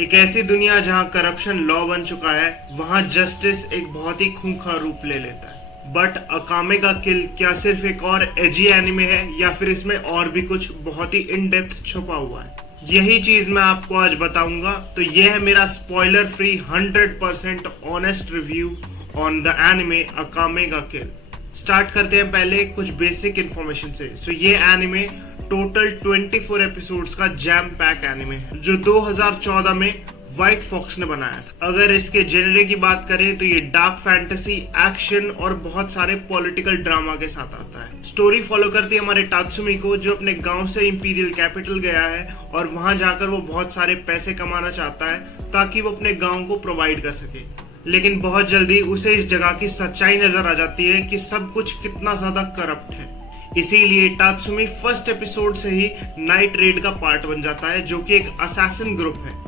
एक ऐसी दुनिया जहां करप्शन लॉ बन चुका है, वहां जस्टिस एक बहुत ही खूंखार रूप ले लेता है। बट अकामे का किल क्या सिर्फ एक और एजी एनिमे है या फिर इसमें और भी कुछ बहुत ही इन डेप्थ छुपा हुआ है? यही चीज मैं आपको आज बताऊंगा। तो यह है मेरा spoiler free 100% honest review on the anime Akame का किल। स्टार्ट करते हैं पहले कुछ बेसिक इन्फॉर्मेशन से। सो ये एनिमे टोटल 24 एपिसोड्स का जैम पैक एनिमे है जो 2014 में व्हाइट फॉक्स ने बनाया था। अगर इसके जेनरे की बात करें तो ये डार्क फैंटेसी, एक्शन और बहुत सारे पॉलिटिकल ड्रामा के साथ आता है। स्टोरी फॉलो करती है हमारे टात्सुमी को, जो अपने गांव से इंपीरियल कैपिटल गया है और वहां जाकर वो बहुत सारे पैसे कमाना चाहता है ताकि वो अपने गांव को प्रोवाइड कर सके। लेकिन बहुत जल्दी उसे इस जगह की सच्चाई नजर आ जाती है कि सब कुछ कितना ज्यादा करप्ट है। इसीलिए टात्सुमी फर्स्ट एपिसोड से ही नाइट रेड का पार्ट बन जाता है, जो कि एक असैसिन ग्रुप है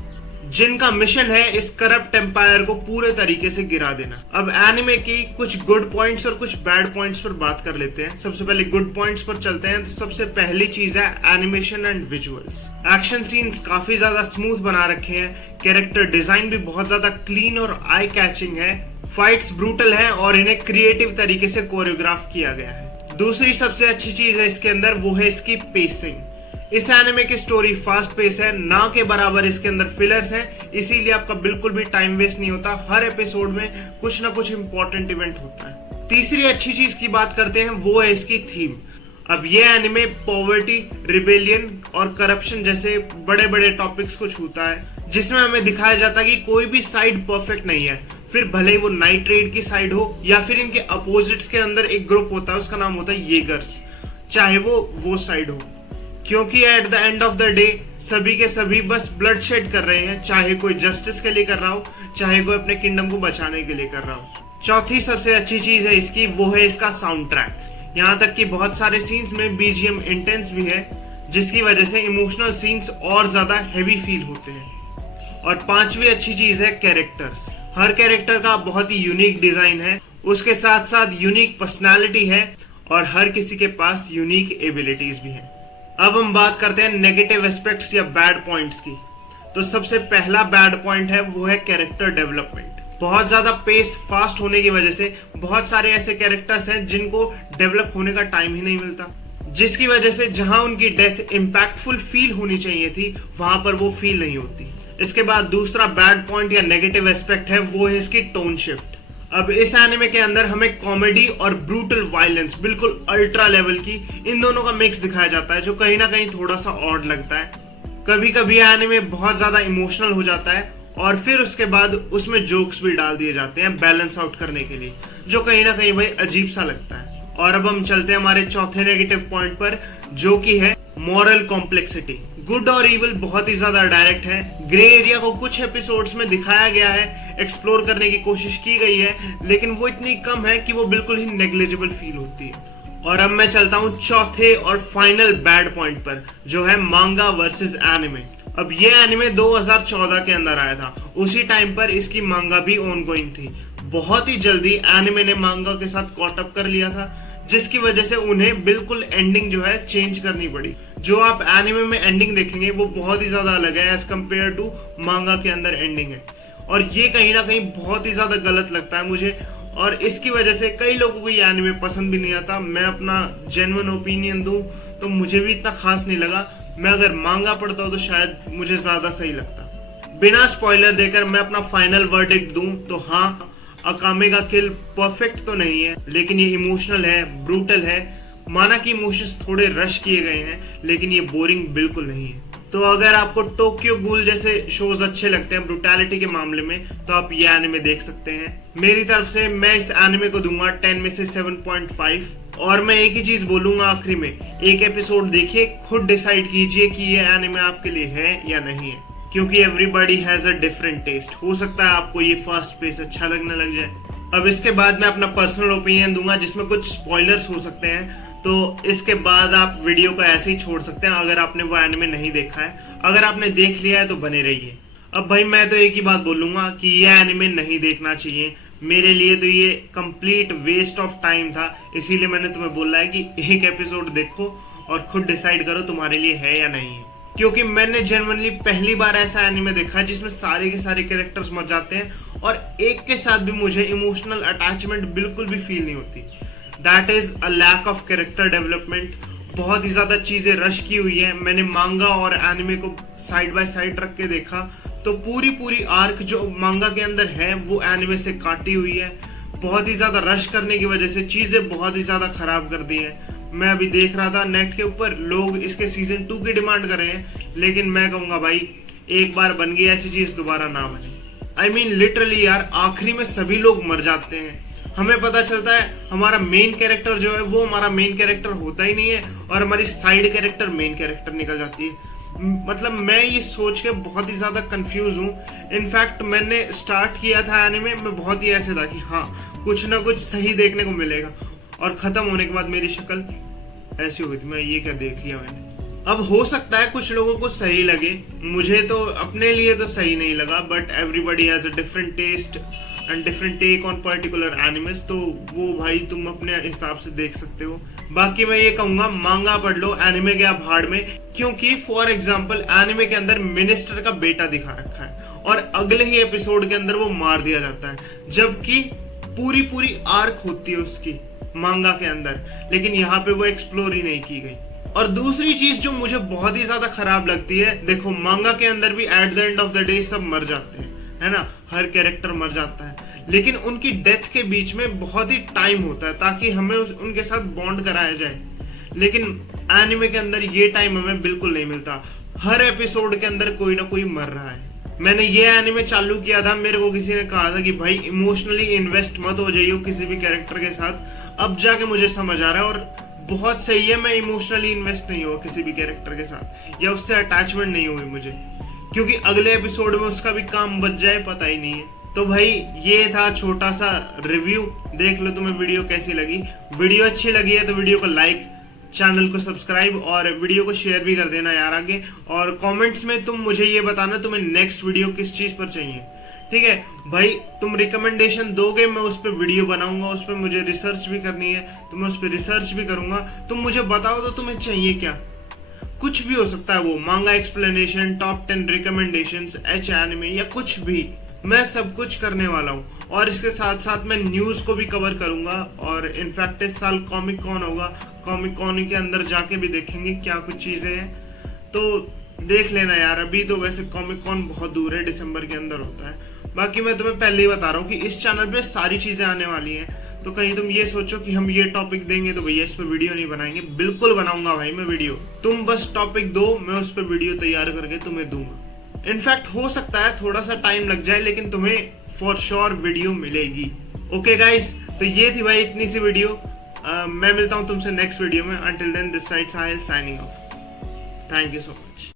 जिनका मिशन है इस करप्ट एम्पायर को पूरे तरीके से गिरा देना। अब एनिमे की कुछ गुड पॉइंट्स और कुछ बैड पॉइंट्स पर बात कर लेते हैं। सबसे पहले गुड पॉइंट्स पर चलते हैं। तो सबसे पहली चीज है animation and visuals. Action scenes काफी ज्यादा स्मूथ बना रखे हैं। कैरेक्टर डिजाइन भी बहुत ज्यादा क्लीन और आई कैचिंग है। फाइट्स ब्रूटल है और इन्हें क्रिएटिव तरीके से कोरियोग्राफ किया गया है। दूसरी सबसे अच्छी चीज है इसके अंदर, वो है इसकी पेसिंग। इस एनिमे की स्टोरी फास्ट पेस है, ना के बराबर इसके अंदर फिलर्स हैं, इसीलिए आपका बिल्कुल भी टाइम वेस्ट नहीं होता। हर एपिसोड में कुछ ना कुछ इंपॉर्टेंट इवेंट होता है। तीसरी अच्छी चीज की बात करते हैं, वो है इसकी थीम। अब ये एनिमे पॉवर्टी, रिबेलियन और करप्शन जैसे बड़े बड़े टॉपिक्स को छूता है, जिसमें हमें दिखाया जाता है कि कोई भी साइड परफेक्ट नहीं है। फिर भले ही वो नाइट रेड की साइड हो या फिर इनके अपोजिट्स के अंदर एक ग्रुप होता है, उसका नाम होता है येगर्स, चाहे वो साइड हो, क्योंकि at the end of the day सभी के सभी बस ब्लड शेड कर रहे हैं। चाहे कोई जस्टिस के लिए कर रहा हो, चाहे कोई अपने किंगडम को बचाने के लिए कर रहा हो। चौथी सबसे अच्छी चीज है इसकी, वो है इसका साउंड ट्रैक। यहाँ तक कि बहुत सारे सीन्स में बीजीएम इंटेंस भी है, जिसकी वजह से इमोशनल सीन्स और ज्यादा हैवी फील होते हैं। और पांचवी अच्छी चीज है कैरेक्टर्स। हर कैरेक्टर का बहुत ही यूनिक डिजाइन है, उसके साथ साथ यूनिक पर्सनालिटी है और हर किसी के पास यूनिक एबिलिटीज भी है। अब हम बात करते हैं नेगेटिव एस्पेक्ट्स या बैड पॉइंट्स की। तो सबसे पहला बैड पॉइंट है वो है कैरेक्टर डेवलपमेंट। बहुत ज्यादा पेस फास्ट होने की वजह से बहुत सारे ऐसे कैरेक्टर्स हैं जिनको डेवलप होने का टाइम ही नहीं मिलता, जिसकी वजह से जहां उनकी डेथ इम्पैक्टफुल फील होनी चाहिए थी, वहां पर वो फील नहीं होती। इसके बाद दूसरा बैड पॉइंट या नेगेटिव एस्पेक्ट है, वो है इसकी टोन शिफ्ट। अब इस एनिमे के अंदर हमें कॉमेडी और ब्रूटल वायलेंस, बिल्कुल अल्ट्रा लेवल की, इन दोनों का मिक्स दिखाया जाता है, जो कहीं ना कहीं थोड़ा सा ऑड लगता है। कभी कभी एनिमे बहुत ज्यादा इमोशनल हो जाता है और फिर उसके बाद उसमें जोक्स भी डाल दिए जाते हैं बैलेंस आउट करने के लिए, जो कहीं ना कहीं भाई अजीब सा लगता है। और अब हम चलते हैं हमारे चौथे नेगेटिव पॉइंट पर, जो कि है मॉरल कॉम्प्लेक्सिटी। गुड और इविल बहुत ही ज्यादा डायरेक्ट है। ग्रे एरिया को कुछ एपिसोड्स में दिखाया गया है, एक्सप्लोर करने की कोशिश की गई है, लेकिन वो इतनी कम है कि वो बिल्कुल ही नेग्लिजिबल फील होती है। और अब मैं चलता हूँ चौथे और फाइनल बैड पॉइंट पर, जो है मांगा वर्सेस एनिमे। अब ये एनिमे 2014 के अंदर आया था, उसी टाइम पर इसकी मांगा भी ऑनगोइंग थी। बहुत ही जल्दी एनिमे ने मांगा के साथ कॉट अप कर लिया था, जिसकी वजह से उन्हें बिल्कुल एंडिंग जो है चेंज करनी पड़ी। जो आप एनिमे में एंडिंग देखेंगे वो बहुत ही ज्यादा अलग है एज कम्पेयर टू मांगा के अंदर एंडिंग है, और ये कहीं ना कहीं बहुत ही ज्यादा गलत लगता है मुझे। और इसकी वजह से कई लोगों को ये एनिमे पसंद भी नहीं आता। मैं अपना जेन्युइन ओपिनियन दूं तो मुझे भी इतना खास नहीं लगा। मैं अगर मांगा पढ़ता हूं तो शायद मुझे ज्यादा सही लगता। बिना स्पॉइलर देकर मैं अपना फाइनल वर्डिक्ट दूं तो हाँ, अकामे का किल परफेक्ट तो नहीं है, लेकिन ये इमोशनल है, ब्रूटल है। माना कि इमोशंस थोड़े रश किए गए हैं, लेकिन ये बोरिंग बिल्कुल नहीं है। तो अगर आपको टोक्यो गूल जैसे शोज अच्छे लगते हैं ब्रूटैलिटी के मामले में, तो आप ये एनिमे देख सकते हैं। मेरी तरफ से मैं इस एनिमे को दूंगा 10 में से 7.5। और मैं एक ही चीज बोलूंगा आखिरी में, एक एपिसोड देखिए, खुद डिसाइड कीजिए कि ये एनिमे आपके लिए है या नहीं है, क्योंकि everybody has a different taste. हो सकता है आपको ये फास्ट पेस अच्छा लगने लग जाए। अब इसके बाद मैं अपना पर्सनल ओपिनियन दूंगा, जिसमें कुछ स्पॉयलर्स हो सकते हैं, तो इसके बाद आप वीडियो को ऐसे ही छोड़ सकते हैं अगर आपने वो एनिमे नहीं देखा है। अगर आपने देख लिया है तो बने रहिए। अब भाई मैं तो एक ही बात बोलूंगा कि ये एनिमे नहीं देखना चाहिए। मेरे लिए तो ये कंप्लीट वेस्ट ऑफ टाइम था, इसीलिए मैंने तुम्हें बोला है कि एक एपिसोड देखो और खुद डिसाइड करो तुम्हारे लिए है या नहीं है। क्योंकि मैंने जेन्युइनली पहली बार ऐसा एनिमे देखा है जिसमें सारे के सारे कैरेक्टर्स मर जाते हैं और एक के साथ भी मुझे इमोशनल अटैचमेंट बिल्कुल भी फील नहीं होती। That is a lack of character development. बहुत ही ज्यादा चीजें रश की हुई है। मैंने मांगा और एनिमे को साइड बाय साइड रख के देखा तो पूरी आर्क जो मांगा के अंदर है वो एनिमे से काटी हुई है। बहुत ही ज्यादा रश करने की वजह से चीजें बहुत ही ज्यादा खराब कर दी है। मैं अभी देख रहा था नेट के ऊपर लोग इसके सीजन 2 की डिमांड कर रहे हैं, लेकिन मैं कहूंगा भाई एक बार बन गई ऐसी चीज दोबारा ना बने। आई मीन लिटरली यार, आखिरी में सभी लोग मर जाते हैं। हमें पता चलता है हमारा मेन कैरेक्टर जो है वो हमारा मेन कैरेक्टर होता ही नहीं है और हमारी साइड कैरेक्टर मेन कैरेक्टर निकल जाती है। मतलब मैं ये सोच के बहुत ही ज्यादा कंफ्यूज हूँ। इनफैक्ट मैंने स्टार्ट किया था एनिमे में बहुत ही ऐसे था कि हाँ कुछ ना कुछ सही देखने को मिलेगा, और खत्म होने के बाद मेरी शक्ल ऐसी हो गई थी। मैं ये क्या देख लिया मैंने। अब हो सकता है कुछ लोगों को सही लगे, मुझे तो अपने लिए तो सही नहीं लगा, but everybody has a different taste and different take on particular animes, तो वो भाई तुम अपने हिसाब से देख सकते हो। बाकी मैं ये कहूंगा मांगा पढ़ लो, एनिमे गया भाड़ में। क्योंकि फॉर एग्जांपल एनिमे के अंदर मिनिस्टर का बेटा दिखा रखा है और अगले ही एपिसोड के अंदर वो मार दिया जाता है, जबकि पूरी आर्क होती है उसकी मांगा के अंदर, लेकिन यहाँ पे वो एक्सप्लोर ही नहीं की गई। और दूसरी चीज जो मुझे बहुत ही ज्यादा खराब लगती है, देखो मांगा के अंदर भी at the end of the day सब मर जाते हैं, है ना, हर कैरेक्टर मर जाता है, लेकिन उनकी डेथ के बीच में बहुत ही टाइम होता है ताकि हमें उनके साथ बॉन्ड कराया जाए। लेकिन एनिमे के अंदर ये टाइम हमें बिल्कुल नहीं मिलता। हर एपिसोड के अंदर कोई ना कोई मर रहा है। मैंने ये एनिमे चालू किया था, मेरे को किसी ने कहा था कि भाई इमोशनली इन्वेस्ट मत हो जाइए किसी भी कैरेक्टर के साथ। अब जाके मुझे समझ आ रहा है और बहुत सही है, मैं इमोशनली इन्वेस्ट नहीं हुआ किसी भी कैरेक्टर के साथ या उससे अटैचमेंट नहीं हुई मुझे, क्योंकि अगले एपिसोड में उसका भी काम बच जाए पता ही नहीं है। तो भाई ये था छोटा सा रिव्यू, देख लो तुम्हें वीडियो कैसी लगी। वीडियो अच्छी लगी है तो वीडियो को लाइक, चैनल को सब्सक्राइब और वीडियो को शेयर भी कर देना यार आगे। और कमेंट्स में तुम मुझे ये बताना तुम्हें नेक्स्ट वीडियो किस चीज पर चाहिए, ठीक है भाई। तुम रिकमेंडेशन दोगे, मैं उस पर वीडियो बनाऊंगा, उस पर मुझे रिसर्च भी करनी है तो मैं उस पर रिसर्च भी करूंगा। तुम मुझे बताओ तो तुम्हें चाहिए क्या, कुछ भी हो सकता है वो, मांगा explanation, top 10 recommendations, H anime या कुछ भी, मैं सब कुछ करने वाला हूँ। और इसके साथ साथ मैं न्यूज को भी कवर करूंगा। और इनफैक्ट इस साल कॉमिक कॉन होगा, कॉमिक कॉन के अंदर जाके भी देखेंगे क्या कुछ चीजें हैं, तो देख लेना यार। अभी तो वैसे कॉमिक कॉन बहुत दूर है, दिसंबर के अंदर होता है। बाकी मैं तुम्हें पहले ही बता रहा हूँ कि इस चैनल पे सारी चीजें आने वाली हैं, तो कहीं तुम ये सोचो कि हम ये टॉपिक देंगे तो भैया इस पे वीडियो नहीं बनाएंगे, बिल्कुल बनाऊंगा भाई मैं वीडियो। तुम बस टॉपिक दो, मैं उस पर वीडियो तैयार करके तुम्हें दूंगा। इनफैक्ट हो सकता है थोड़ा सा टाइम लग जाए, लेकिन तुम्हें फॉर श्योर वीडियो मिलेगी। ओके गाइस, तो ये थी भाई इतनी सी वीडियो। मैं मिलता हूँ तुमसे नेक्स्ट वीडियो में। Until then this side Sahil signing off. Thank you so much.